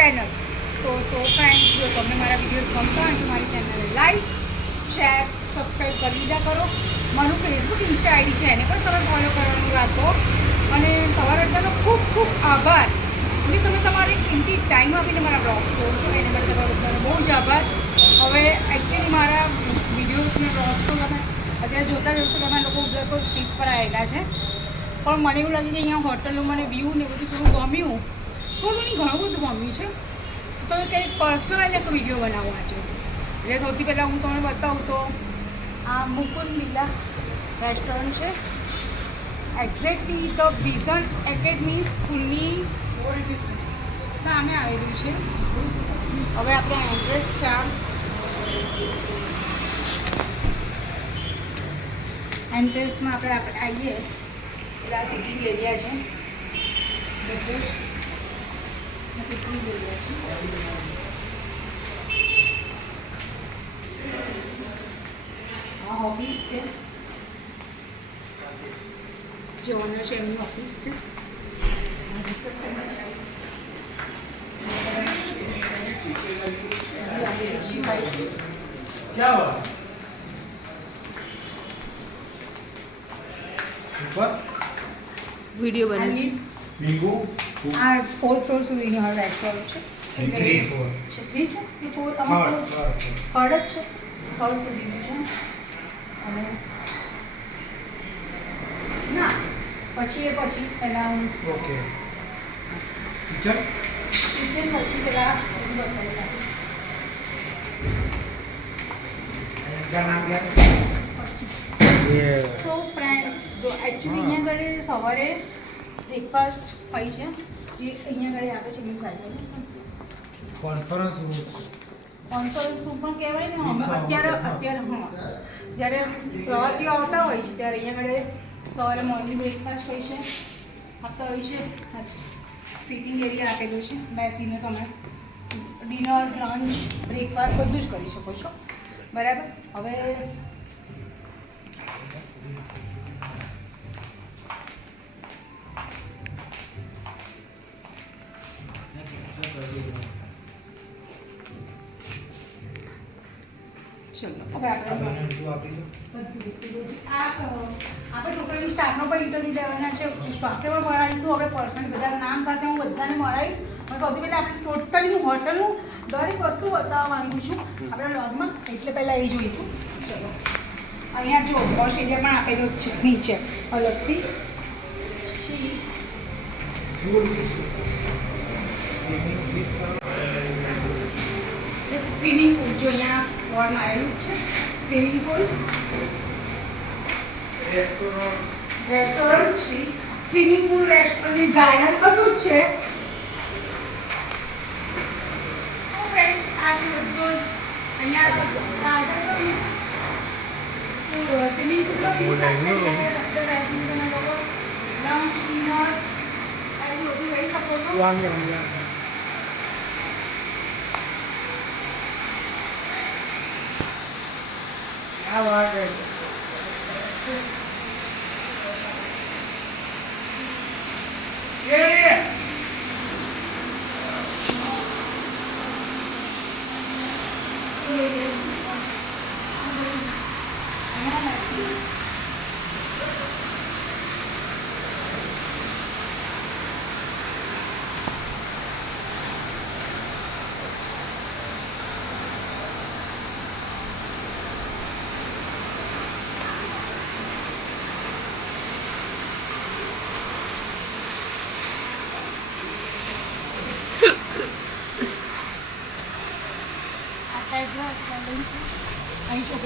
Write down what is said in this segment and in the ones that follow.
Channel તો સો friend જો તમને મારા વિડીયોઝ ગમતા હોય તો મારી ચેનલને લાઈક શેર સબસ્ક્રાઈબ કરી દીધા કરો. મારું ફેસબુક ઇન્સ્ટા આઈડી છે, એને પણ તમે ફોલો કરવાની રાખો અને તમારા બધાનો ખૂબ ખૂબ આભાર. અને તમે તમારી કિંમતી ટાઈમ આપીને મારા બ્લોગ જોવો છો એને બદલે તમારો બધાનો બહુ જ આભાર. હવે એકચ્યુઅલી મારા વિડીયોઝ અને બ્લોગ્સ તો તમે અત્યારે જોતા જોશો કે અમે લોકો ઉદયપુર ટ્રીપ પર આવેલા છે. પણ મને એવું લાગે કે અહીંયા હોટલનું મને વ્યૂ ને બધું થોડું ગમ્યું. થોડું નહીં ઘણું બધું ગમ્યું છે. તો કંઈક પર્સનલ એક વીડિયો બનાવવા છે એટલે સૌથી પહેલાં હું તમને બતાવું તો, આ મુકુંદ મિલા રેસ્ટોરન્ટ છે. એક્ઝેક્ટલી ધ વિઝન એકેડમી સ્કૂલની સામે આવેલું છે. હવે આપણે એડ્રેસ ચાર. એન્ટ્રન્સમાં આપણે આપણે આવીએ. એટલે આ સિટિંગ એરિયા છે બધું જ સિટિંગ એરિયા છે આ ઓફિસ છે. જે ઓનર છે એમની ઓફિસ છે. વીડિયો બનાવી નીકુ આ 4 4 સુધી હાર્ડ એક્ચ્યુઅલ છે. 3 4 3 છે કે 4 તમારો હાર્ડ જ છે? હાર્ડ સુધી છે. અને ના પછી એ પછી પહેલા હું ઓકે. કિચન કિચન પછી પહેલા સો ફ્રેન્ડ્સ જો એકચ્યુઅલી અહીંયા આગળ સવારે બ્રેકફાસ્ટ હોય છે જે અહીંયા આગળ આપે છે ન્યૂઝ આવી કોન્ફરન્સ રૂમ કોન્ફરન્સ રૂમ પણ કહેવાય ને અત્યારે અત્યારે હા. જ્યારે પ્રવાસીઓ આવતા હોય છે ત્યારે અહીંયા આગળ સવારે મોર્નિંગ બ્રેકફાસ્ટ હોય છે આપતા હોય છે સિટિંગ એરિયા આપેલો છે બેસીને તમે ડિનર લંચ બ્રેકફાસ્ટ બધું જ કરી શકો છો. બરાબર? હવે આપણે ટોટલી સ્ટાફનો પણ ઇન્ટરવ્યૂ લેવાના છે. સ્ટાફ પણ મળાવીશું. હવે પર્સન બધા નામ સાથે હું બધાને મળાવીશ. પણ સૌથી પહેલાં આપણે ટોટલનું હોટલનું દરેક વસ્તુ બતાવવા માંગુ છું. આપણે લોગમાં એટલે પહેલાં એ જોઈશું. ચલો. અહીંયા જો વોશ એરિયા પણ આપેલો જ છે. નીચે. અલગથી. સ્વિમિંગ પુલ જો અહીંયા મારેલું જ છે. પુલ રેસ્ટોરન્ટ છે. સ્વિમિંગ પુલ રેસ્ટોરન્ટની ગાર્ડન બધું જ છે. તો friends, આ છે બધું. અહીંયા garden swimming pool lunch dinner બધું લઈ શકો છો How are you?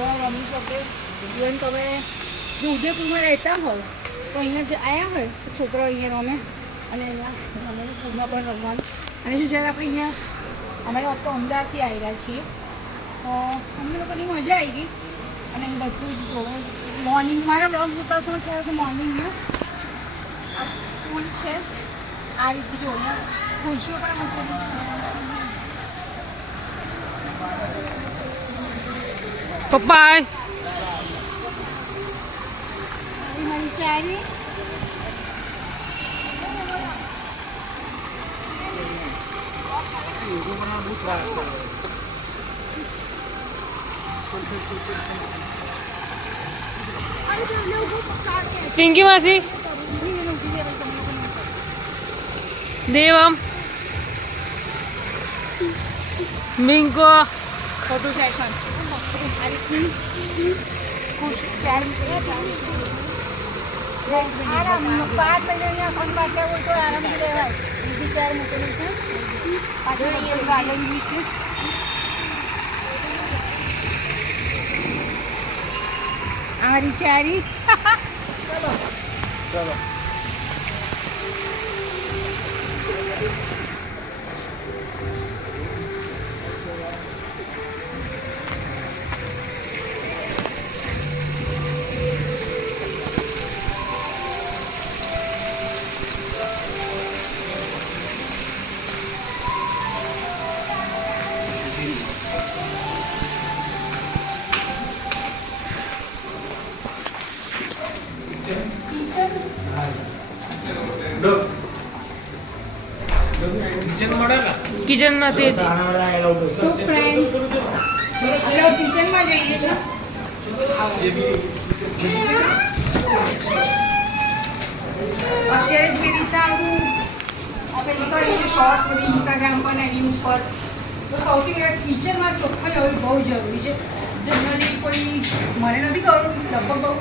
અહીં રમી શકે ઇવન તમે જો ઉદયપુરમાં રહેતા હોય, તો અહીંયા જે આવ્યા હોય, તો છોકરાઓ અહીંયા રમે. અને અહીંયા રમે પૂરમાં પણ રમવાનું. અને જો જ્યારે આપણે અહીંયા, અમે તો અમદાવાદથી આવેલા છીએ. અમને લોકોની મજા આવી ગઈ. અને અહીં બધું જ મોર્નિંગ મારા બ્લોગ જોતા છો ત્યારે તો મોર્નિંગ વ્યૂ આ પુલ છે. આ રીતે જોઈએ ખુરશીઓ પણ મૂકેલી પપ્પા પિંકી માસી દેવમ મિંકો ફોટો સેશન આરામ પાંચ મિનિટ અહીંયા ફોન માટે હોય તો આરામથી રહેવાય બીજી ચાર મૂકેલી છે પાછળ ગાર્ડન બી છે અમારી ચારી ચલો કિચન કિચન નથી સો ફ્રેન્ડ આપણે કિચનમાં જઈએ છીએ. અત્યારે જે રીતે આવું આપણે તો એ શોર્ટ્સ બધી ઇન્સ્ટાગ્રામ પર એની ઉપર તો સૌથી પહેલાં કિચનમાં ચોખ્ખાઈ હોવી બહુ જરૂરી છે. જનરલી કોઈ મને નથી કરવું લગભગ બહુ.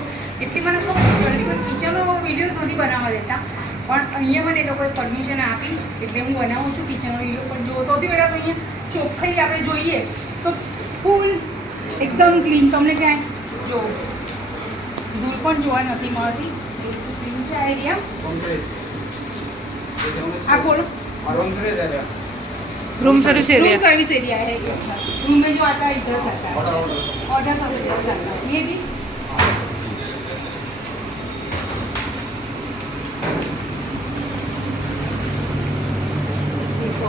એટલી મને ખબર જલ્દી કોઈ કિચનનો વિડીયોઝ નથી બનાવવા દેતા. પણ અહીંયા મને એ લોકોએ પરમિશન આપી એટલે હું બનાવું છું કિચનનો વિડીયો પણ જો સૌથી પહેલાં તો અહીંયા ચોખ્ખાઈ આપણે જોઈએ તો ફૂલ એકદમ ક્લીન તમને ક્યાંય જો દૂર પણ જોવા નથી મળતી બિલકુલ ક્લીન છે આ એરિયા आप बोलो room service room area service area है ये अच्छा रूम में जो आता है इधर जाता है ऑर्डर सब इधर जाता है ये भी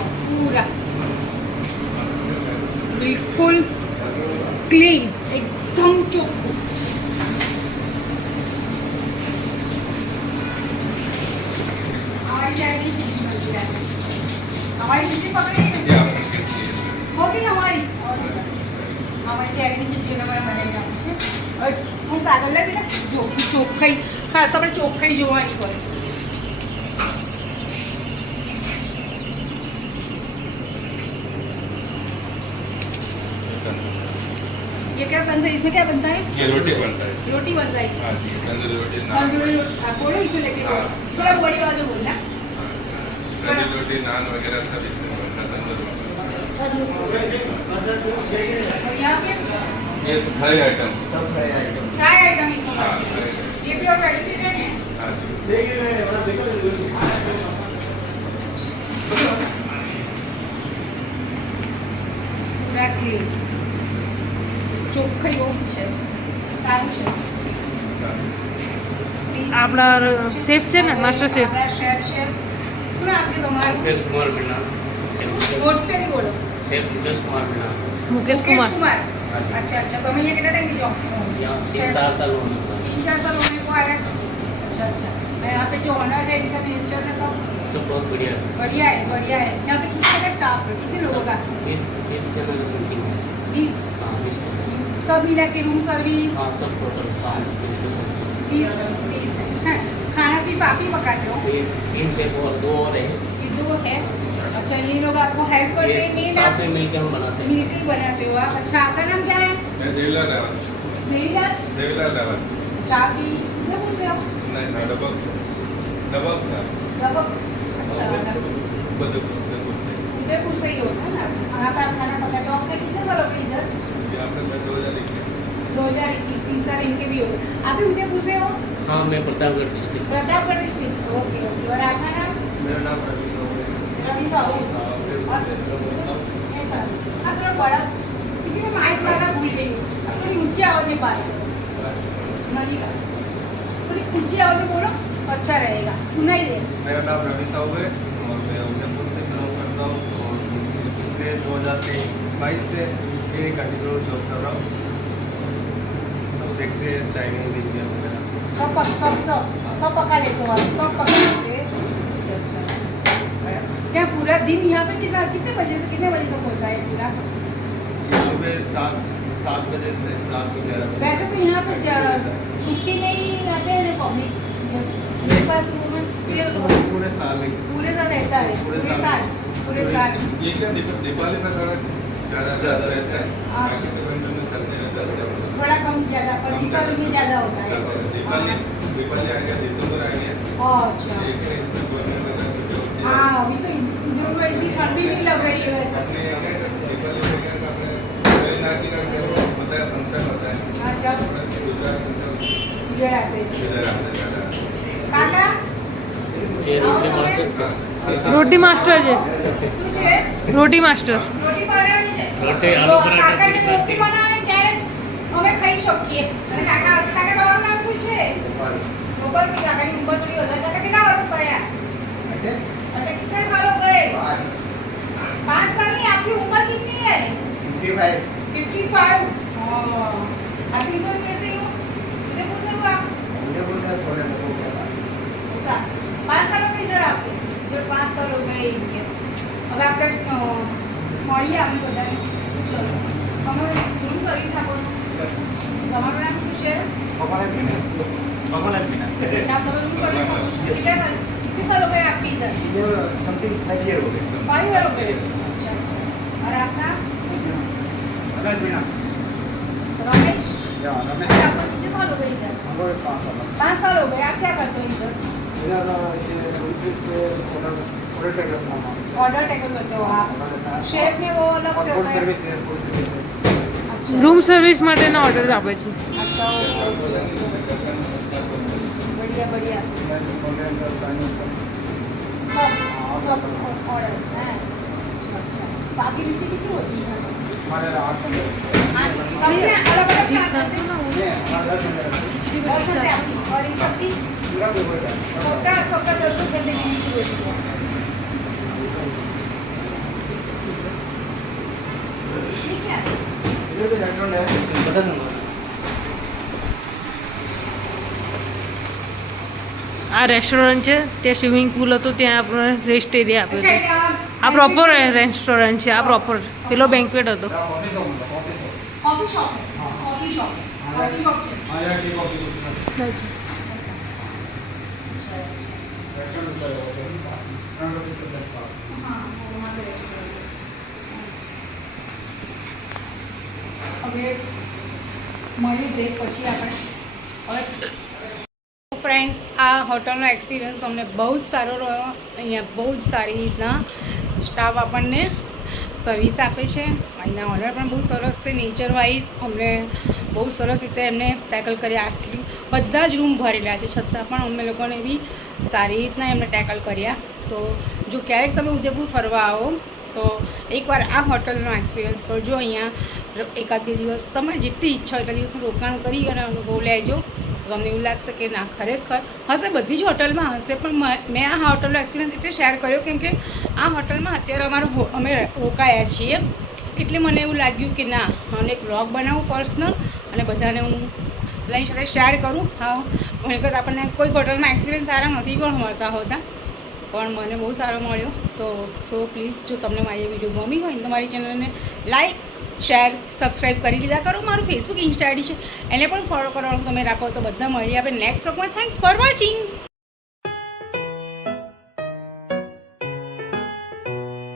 पूरा बिल्कुल क्लीन एकदम चोखो हमारी डायरी हमारी किसी पकड़ी होगी हमारी અમારી કેરીની ખીચડી અમારે બનાવી આપી છે હવે હું કાગળ લઈ બેટા જો ચોખ્ખાઈ ખાસ તો આપણે ચોખ્ખાઈ જોવાની હોય ये क्या बनता है इसमें क्या बनता है ये रोटी बनता है इससे। रोटी बनता है हाँ जी तंदूरी रोटी नान तंदूरी रोटी आप बोलो इसे लेके बोलो हाँ। थोड़ा बड़ी आवाज में बोलना तंदूरी रोटी नान वगैरह सब इसमें बनता है तंदूरी में। तंदूरी और यहाँ पे ये थाई आइटम फ्राई आइटम इसमें हाँ बनती है। फ्राई ये प्योर આપણા શેફ છે ને માસ્ટર શેફ આપણા શેફ છે શું નામ છે તમારું मुकेश कुमार मीणा મોટેથી બોલો शेफ मुकेश कुमार मीणा મુકેશ કુમાર कुमार अच्छा अच्छा तो मैं ये कितना टाइम की जॉब यहाँ तीन चार साल होने को तीन चार साल होने को आया अच्छा अच्छा और यहाँ पे जो ऑनर है इनका नेचर है सब तो बहुत बढ़िया है बढ़िया है बढ़िया है यहाँ पे कितने का स्टाफ है कितने लोगों का बीस बीस जन समथिंग है बीस हाँ बीस पच्चीस। सब मिला के रूम सर्विस हाँ सब टोटल हाँ बिल्कुल सब बीस बीस है। खाना सिर्फ़ आप ही पकाते हो? ये तीन शेफ और दो और है। ये दो है? अच्छा ये लोग आपको हेल्प करते हैं मेन आप मिलकर हम बनाते हैं। मिलकर बनाते हो आप। अच्छा आपका नाम क्या है? देवीलाल रावत। देवीलाल देवीलाल रावत। अच्छा आप भी से हो? नहीं ना डबल डबल सर लगभग अच्छा से। उदयपुर से। ही होता है ना? आप खाना पकाते हो? आपके कितने साल हो गए इधर दो हज़ार इक्कीस दो हज़ार इक्कीस तीन साल इनके भी हो आप भी उदयपुर से हो? हाँ मैं Pratapgarh district Pratapgarh district okay okay और आपका नाम? मेरा नाम रवि साहू है। रवि साहू। आप थोड़ा बड़ा क्योंकि मैं माइक वाला भूल गई हूँ। आप थोड़ी ऊँची आवाज़ में बात करो नजी का। थोड़ी ऊँची आवाज़ में बोलो तो अच्छा रहेगा। सुनाई दे मेरा नाम रवि साहू है और मैं उदयपुर से बिलोंग करता हूँ और पिछले दो हज़ार बाईस से ये कंटिन्यू जॉब कर रहा हूँ। देखते हैं चाइनीज़ इंडियन वगैरह सब पक सब सब सब पका लेते हो लेते अच्छा। क्या पूरा दिन यहाँ तो कितना कितने बजे से कितने बजे तक होता है पूरा? सुबह सात सात बजे से रात को ग्यारह वैसे तो यहाँ पर छुट्टी नहीं आते हैं पब्लिक ये पास पूरे साल पूरे साल रहता है? पूरे साल। पूरे साल। ये क्या का थोड़ा ज़्यादा ज़्यादा रहता है। हाँ। में हैं। थोड़ा कम ज़्यादा पर दीपावली में ज़्यादा होता है। दिवाली दिवाली आ गया दिसंबर आ गया हाँ, अच्छा एक है इसमें बोलने लगा छुट्टी होती है हाँ अभी तो इधर में इतनी ठंडी नहीं लग रही है वैसे अपने यहाँ क्या करते हैं, दिवाली में क्या करते हैं जगन्नाथ जी का जो होता है फंक्शन होता है हाँ जब अपने गुजरात में तो इधर आते हैं इधर आते हैं ज़्यादा કાકા એ રોટલી માસ્ટર છે રોટી માસ્ટર છે શું છે રોટી માસ્ટર રોટી બનાવવાની છે રોટી, તો આલુ પરાઠા, કાકા જે ચીઝ રોટી બનાવે ત્યારે જ અમે ખાઈ શકીએ અને કાકા કાકા તમારું નામ શું છે ગોપાલ ભાઈ કાકાની ઉંમર થોડી વધારે કાકા કેટલા વર્ષ થયા અને कितने साल हो गए पाँच साल की आपकी उम्र कितनी है फिफ्टी फाइव आप इधर कैसे हो उदयपुर से हो आप ऐसा पाँच साल हो गए इधर आपके इधर पाँच साल हो गए इनके अब आपका अ, મળીએ અમે બધા ચલો તમે શું સર્વિસ આપો છો તમારું નામ શું છે अच्छा, તમે શું સર્વિસ આપો છો कितने साल कितने साल हो गए आपके इधर समथिंग फाइव ईयर हो गए फाइव ईयर हो गए अच्छा अच्छा और आपका रमेश मीणा रमेश या रमेश अच्छा, आपको कितने साल हो गए इधर हमको एक पाँच साल पाँच साल हो गए आप क्या करते हो इधर इधर ये उनतीस पे ऑर्डर ऑर्डर टेकर नाम ऑर्डर टेकर करते हो आप शेफ ने वो अलग से फूड होता है રૂમ સર્વિસ માટેના ઓર્ડર આપે છે अच्छा ओके, ओके, ओके। बढ़िया बढ़िया कॉन्टिनेंटल चाइनीज આ રેસ્ટોરન્ટ છે ત્યાં સ્વિમિંગ પુલ હતું ત્યાં આપણે રેસ્ટ એરિયા આપ્યો હતો. આ પ્રોપર રેસ્ટોરન્ટ છે આ પ્રોપર પેલો બેન્કવેટ હતો. Okay. ફ્રેન્ડ્સ આ હોટલનો એક્સપિરિયન્સ અમને બહુ જ સારો રહ્યો. અહીંયા બહુ જ સારી રીતના સ્ટાફ આપણને સર્વિસ આપે છે. અહીંના ઓનર પણ બહુ સરસ છે. નેચર વાઇઝ અમને બહુ સરસ રીતે એમને ટેકલ કર્યા આટલી બધા જ રૂમ ભરેલા છે. છતાં પણ અમે લોકોને બી સારી રીતના એમને ટેકલ કર્યા. તો જો ક્યારેક તમે ઉદયપુર ફરવા આવો, તો એકવાર આ હોટલનો એક્સપિરિયન્સ કરજો. અહીંયા એકાદ બે દિવસ તમારે જેટલી ઈચ્છા એટલા દિવસનું રોકાણ કરી અને અનુભવ લેજો. તમને એવું લાગશે કે ના, ખરેખર હશે, બધી જ હોટલમાં હશે, પણ મ- મેં આ હોટલનો એક્સપિરિયન્સ એટલે શેર કર્યો કેમ કે આ હોટલમાં અત્યારે અમારો અમે રોકાયા છીએ. એટલે મને એવું લાગ્યું કે ના, મને એક વ્લોગ બનાવું પર્સનલ અને બધાને હું લઈ સાથે શેર કરું. હા ઘણી વખત આપણને કોઈ હોટલમાં એક્સપિરિયન્સ સારા નથી પણ મળતા હોતા. પણ મને બહુ સારો મળ્યો. તો સો પ્લીઝ જો તમને મારી વીડિયો ગમી હોય તો મારી ચેનલને લાઈક શેર સબસ્ક્રાઈબ કરી લીધા કરો. મારું ફેસબુક ઇન્સ્ટા આઈડી છે. એને પણ ફોલો કરવાનું તમે રાખો તો બધા મળી આપણે નેક્સ્ટ વ્લોગમાં થેન્ક્સ ફોર વોચિંગ